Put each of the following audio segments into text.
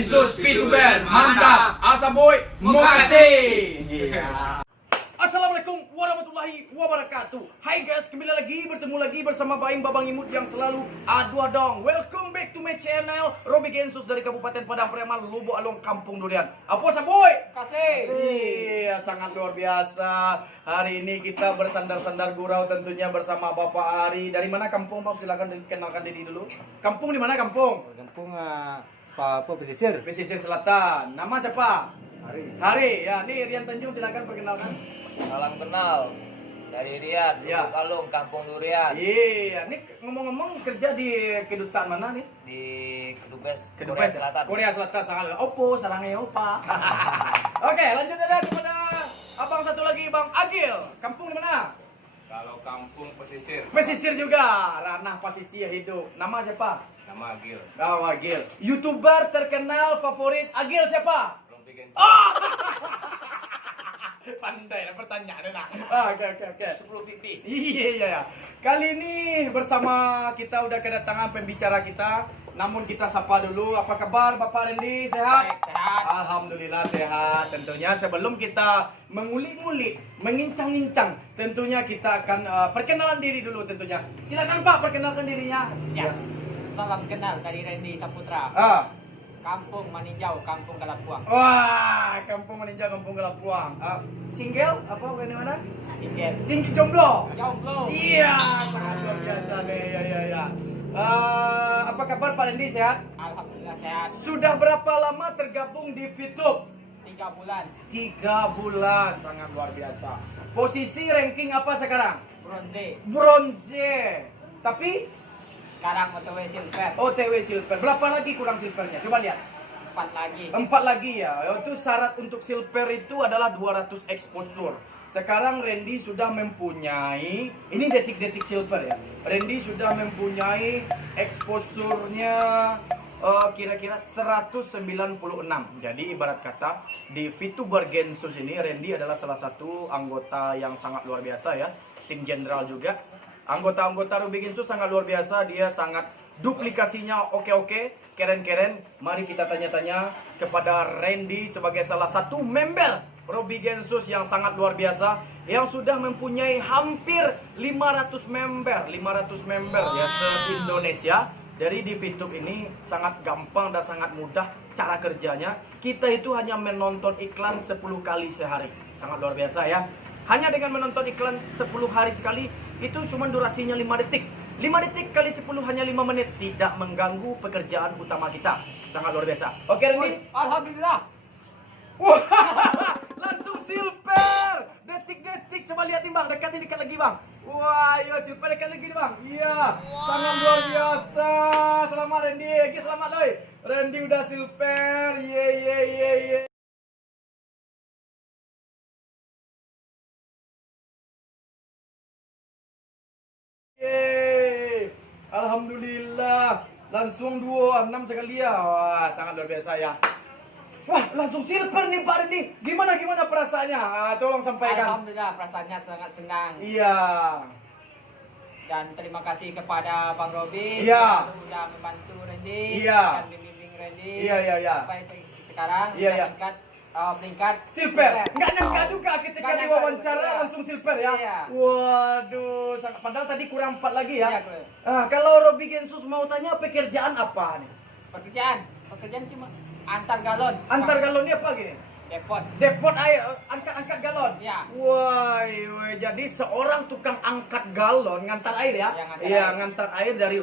Gensus VTuber, mantap. Asa boy, makasih. Assalamualaikum warahmatullahi wabarakatuh. Hai guys, kembali lagi bertemu lagi bersama Baing Babang Imut yang selalu adu-adong. Welcome back to my channel Robi Gensus dari Kabupaten Padang Premal, Lubuk Along, Kampung Durian. Apa saboy? Kasih. Iya, sangat luar biasa. Hari ini kita bersandar-sandar gurau tentunya bersama Bapak Ari. Dari mana kampung, Pak? Silakan kenalkan diri dulu. Kampung di mana kampung? Kampung apa pesisir? Pesisir Selatan. Nama siapa? Hari. Hari. Ya, nih Rian Tanjung, silakan perkenalkan. Salam kenal dari Riyad, Ya. Lubuk Alung, Kampung Durian, Iya, nih ngomong-ngomong kerja di kedutaan mana nih? di Kedubes, Kedubes Korea Selatan. Korea Selatan, sangat Oppo, sarangnya opa. Oke, lanjut ada kepada abang satu lagi, Bang Agil. Kampung di mana? Kalau kampung pesisir, Pesisir juga, ranah pasisir hidup. Nama siapa? nama Agil. Oh, Agil. YouTuber terkenal favorit Agil siapa? Robi Gensus. Oh! Pandai lah pertanyaannya nak. Oke. 10-50. Iya. Kali ini bersama kita udah kedatangan pembicara kita. Namun kita sapa dulu. Apa kabar Bapak Randy? Sehat? Baik, sehat. Alhamdulillah sehat. Tentunya sebelum kita mengulik-ngulik, mengincang-incang, tentunya kita akan perkenalan diri dulu tentunya. Silakan Pak, perkenalkan dirinya. Siap. Salam kenal dari Randy Saputra. Kampung Maninjau, Kampung Kalapuang. Wah, Kampung Meninjau, Kampung Kalapuang. Single? Apa bagaimana? Singgir. Single jomblo. Jomblo. Iya, sangat luar biasa nih. Ya. Apa kabar Pak Randy, sehat? Alhamdulillah sehat. Sudah berapa lama tergabung di VTube? 3 bulan. 3 bulan, sangat luar biasa. Posisi ranking apa sekarang? Bronze. Bronze. Tapi Sekarang OTW silver. OTW silver. Berapa lagi kurang silvernya? Coba lihat. 4 lagi. 4 lagi ya. Itu syarat untuk silver itu adalah 200 exposure. Sekarang Randy sudah mempunyai, ini detik-detik silver ya. Randy sudah mempunyai exposure-nya kira-kira 196. Jadi ibarat kata di VTuber Gensus ini Randy adalah salah satu anggota yang sangat luar biasa ya. Tim jenderal juga. Anggota-anggota Robi Gensus sangat luar biasa. Dia sangat duplikasinya oke, keren-keren. Mari kita tanya-tanya kepada Randy sebagai salah satu member Robi Gensus yang sangat luar biasa, yang sudah mempunyai hampir 500 member ya se-Indonesia. Dari di VTube ini sangat gampang dan sangat mudah cara kerjanya. Kita itu hanya menonton iklan 10 kali sehari. Sangat luar biasa ya. Hanya dengan menonton iklan 10 hari sekali, itu cuma durasinya 5 detik. 5 detik kali 10 hanya 5 menit. Tidak mengganggu pekerjaan utama kita. Sangat luar biasa. Oke Randy? Alhamdulillah. Wah, langsung silver. Detik-detik. Coba lihat nih Bang, dekat lagi Bang. Wah, iya silver dekat lagi nih Bang. Iya, sangat luar biasa. Selamat Randy. Selamat loy. Randy udah silver. Ye. Yeay, alhamdulillah, langsung 26 sekali ya. Wah, sangat luar biasa ya. Wah, langsung silver nih Pak Randy. Gimana perasaannya? Tolong sampaikan. Alhamdulillah perasaannya sangat senang. Iya. Dan terima kasih kepada Bang Robi. Iya. Sudah membantu Randy. Iya. Dan membimbing Randy. Iya. Sampai sekarang Iya. peringkat Silver. Nggak nyangka juga ketika Nggak nyangka diwawancara juga, iya. langsung silver ya. Iya. Waduh, padahal tadi kurang 4 lagi ya. Iya, Kle. Kalau Robi Gensus mau tanya pekerjaan apa nih? Pekerjaan cuma antar galon. Antar galonnya apa gini? Depot air, angkat galon. Iya. Wah, jadi seorang tukang angkat galon, ngantar air ya? Iya, ngantar Iya, air. ngantar air dari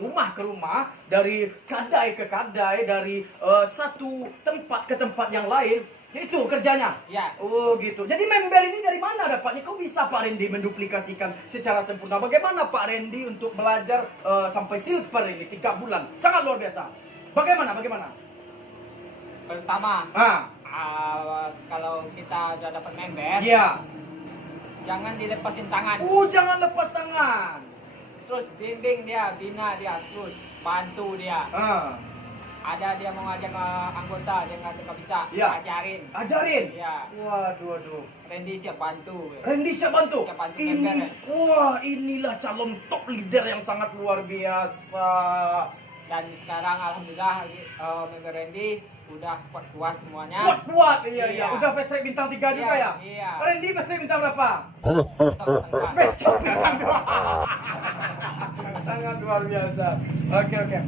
rumah ke rumah, dari kadai ke kadai, dari satu tempat ke tempat yang lain. Itu kerjanya. Iya. Oh gitu. Jadi member ini dari mana dapatnya? Kok bisa Pak Randy menduplikasikan secara sempurna? Bagaimana Pak Randy untuk belajar sampai silver ini 3 bulan? Sangat luar biasa. Bagaimana? Pertama, Ah, kalau kita sudah dapat member, iya. jangan dilepasin tangan. Jangan lepas tangan. Terus bimbing dia, bina dia, terus bantu dia. Ada dia mau ngajak ke anggota, dia nggak bisa. Iya. Ajarin. Ajarin. Iya. Waduh. Randy siap bantu. Randy siap bantu. Siap bantu Ini, member, ya. wah inilah calon top leader yang sangat luar biasa. Dan sekarang alhamdulillah member Randy udah kuat-kuat semuanya. Kuat-kuat, iya. Iya. Udah fast track bintang 3 juga Iya, ya? iya. Randy fast track bintang berapa? Besok. Besok bintang 2. Sangat luar biasa. Oke.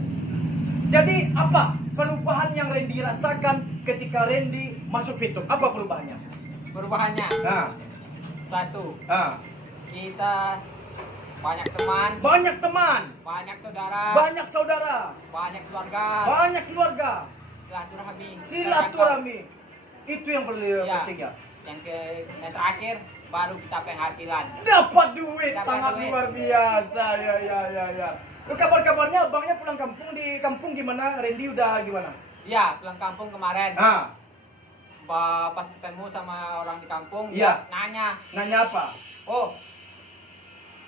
Jadi apa perubahan yang Randy rasakan ketika Randy masuk Fitup? Apa perubahannya? Perubahannya. Nah, Satu, nah. kita banyak teman, Banyak teman, banyak saudara, banyak saudara, banyak keluarga, banyak keluarga, silaturahmi. silaturahmi. Itu yang paling Iya. penting ya. Yang terakhir baru kita penghasilan. Dapat duit, Dapat sangat duit. luar biasa. Ya. Kabar-kabarnya abangnya pulang kampung, di kampung gimana? Randy udah gimana? Iya, pulang kampung kemarin. Ah, Pas ketemu sama orang di kampung, Iya. dia nanya, nanya apa? oh,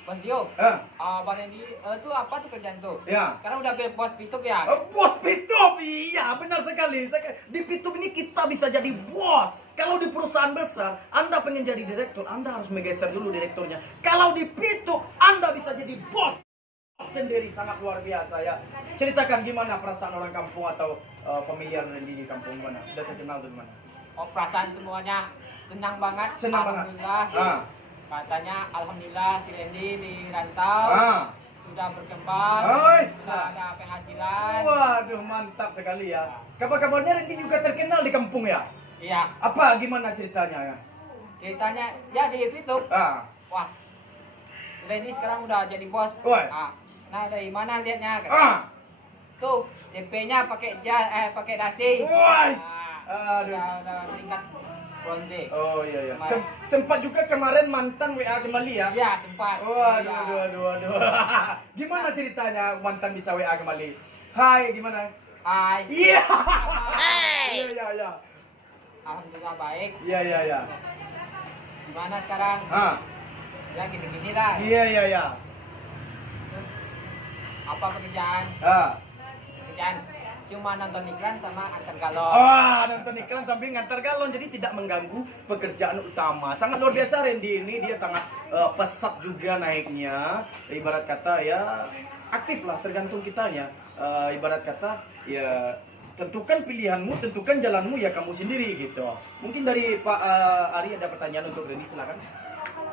Bang Tio, Ah, Bang Randy, itu apa tuh kerjaan tuh? ya. Sekarang udah bos Fitup ya? Bos Fitup, iya benar sekali. Di Fitup ini kita bisa jadi bos. Kalau di perusahaan besar, Anda pengen jadi direktur, Anda harus menggeser dulu direkturnya. Kalau di Fitup, Anda bisa jadi bos sendiri, sangat luar biasa ya. Ceritakan gimana perasaan orang kampung atau familiar Randy di kampung mana? Sudah terkenal di mana? Oh, perasaan semuanya senang banget. Senang banget. Alhamdulillah. Ah. Katanya alhamdulillah si Randy di rantau Ah. sudah berkembang, Ais. sudah ada penghasilan. Waduh, mantap sekali ya. Kabar-kabarnya Randy juga terkenal di kampung ya? Iya, Apa gimana ceritanya ya? ceritanya ya di Fitup. Ah. Wah, Randy sekarang udah jadi bos. Woi. Nah, dari mana lihatnya? Ah. Tuh, DP-nya pakai dasi. Woi. Nah, Aduh. udah tingkat bronze. Oh iya. Kemarin. Sempat juga kemarin mantan WA kembali ya? Iya, sempat. Waduh, Iya. Gimana ceritanya mantan bisa WA kembali? Hai, gimana? Hai. Iya. Hai. Iya. Alhamdulillah baik. Iya. Gimana sekarang? Ah. Ya gini-gini lah. Iya. Terus apa pekerjaan? Ah. Pekerjaan cuma nonton iklan sama antar galon. Wah, nonton iklan sambil ngantar galon, jadi tidak mengganggu pekerjaan utama. Sangat luar biasa Randy ini, dia sangat pesat juga naiknya. Ibarat kata ya aktif lah, tergantung kitanya. Ibarat kata ya tentukan pilihanmu, tentukan jalanmu ya kamu sendiri gitu. Mungkin dari Pak Ari ada pertanyaan untuk Randy, silakan.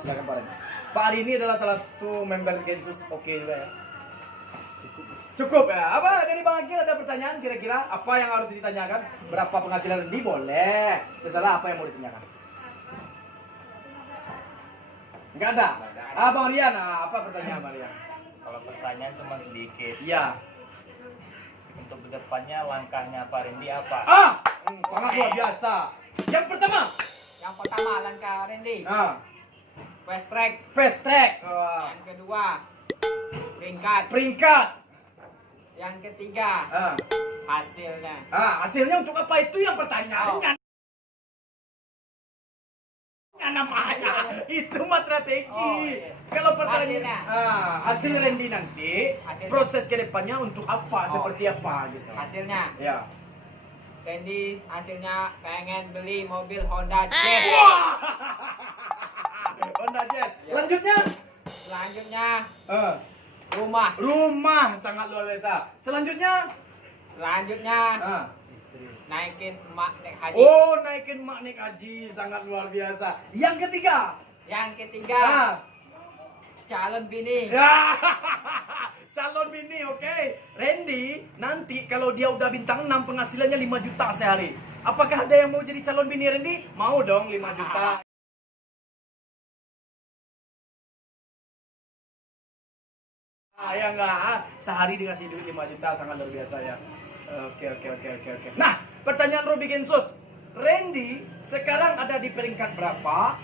Silakan Pak Randy. Pak Ari ini adalah salah satu member Gensus oke juga ya. Cukup ya. Apa dari Bang Akil ada pertanyaan kira-kira apa yang harus ditanyakan? Berapa penghasilan Randy? Boleh. Terserah apa yang mau ditanyakan. Enggak ada. Bang Rian, apa pertanyaan Bang Rian? Kalau pertanyaan cuma sedikit. Iya. Untuk kedepannya langkahnya Pak Randy apa? Sangat luar biasa. Yang pertama, Yang pertama langkah Randy, fast track. fast track. Yang kedua, peringkat. Yang ketiga, hasilnya. Hasilnya untuk apa itu yang pertanyaannya? Namanya itu mah strategi. Oh, iya. Kalau pertanyaan hasil Randy nanti Hasilnya. proses kedepannya untuk apa, Oh. seperti apa gitu. Hasilnya, Ya. Randy hasilnya pengen beli mobil Honda Jazz. Honda Jazz. Ya. Lanjutnya Selanjutnya, rumah. rumah, sangat luar biasa. Selanjutnya Naikin emak naik haji. naikin mak naik haji, sangat luar biasa. Yang ketiga Yang ketiga, calon bini. ya. Calon bini, oke. Randy, nanti kalau dia udah bintang 6 penghasilannya 5 juta sehari. Apakah ada yang mau jadi calon bini Randy? Mau dong 5 juta. Ya enggak, sehari dikasih duit 5 juta, sangat luar biasa ya. Oke. Nah, pertanyaan Robi Gensus. Randy sekarang ada di peringkat berapa?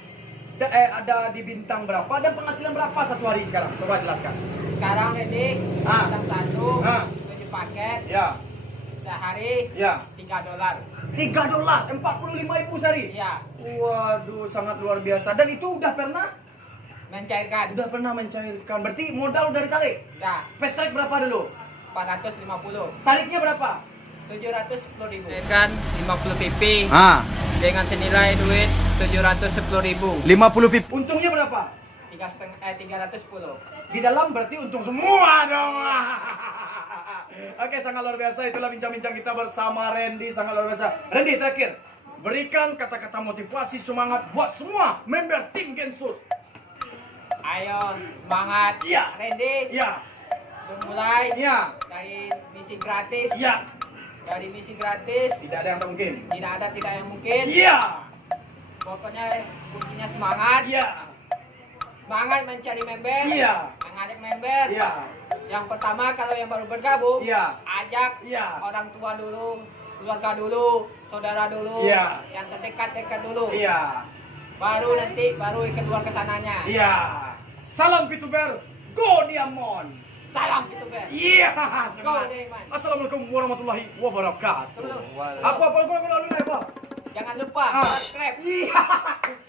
Ada di bintang berapa dan penghasilan berapa satu hari sekarang? Coba jelaskan. Sekarang Randy, bintang 1, 7 paket, Ya. sehari Ya. $3. $3, 45.000 sehari. Iya, Waduh, sangat luar biasa. Dan itu udah pernah mencairkan. mencairkan. Berarti modal udah ditarik. Udah, Fast track berapa dulu? 450. Tariknya berapa? 710.000. Kan 50 PP Ah, dengan senilai duit 710.000. 50 VIP. Untungnya berapa? 310. Di dalam berarti untung semua dong. Oke, sangat luar biasa. Itulah bincang-bincang kita bersama Randy. Sangat luar biasa. Randy, terakhir. Berikan kata-kata motivasi semangat buat semua member tim Gensus. Ayo semangat. Iya. Randy. Iya. Memulai Iya. dari misi gratis. Iya. Dari misi gratis. Tidak ada yang tak mungkin. Tidak yang mungkin. Iya. Pokoknya kuncinya semangat. Iya. Semangat mencari member. Iya. Mengajak member. Iya. Yang pertama kalau yang baru bergabung, Iya. ajak Iya. orang tua dulu, keluarga dulu, saudara dulu, Iya. yang terdekat-dekat dulu. Iya. Baru kedua kesananya. Iya. Salam Pituber. Go Diamond. Salam Pituber. Iya. Go Diamond. Assalamualaikum warahmatullahi wabarakatuh. Tunggu. Apa? Jangan lupa Ah. subscribe Iya.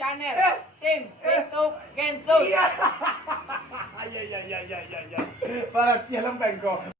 channel Eh. tim YouTube Gensus. Iya. Iya. Para sialan pengko.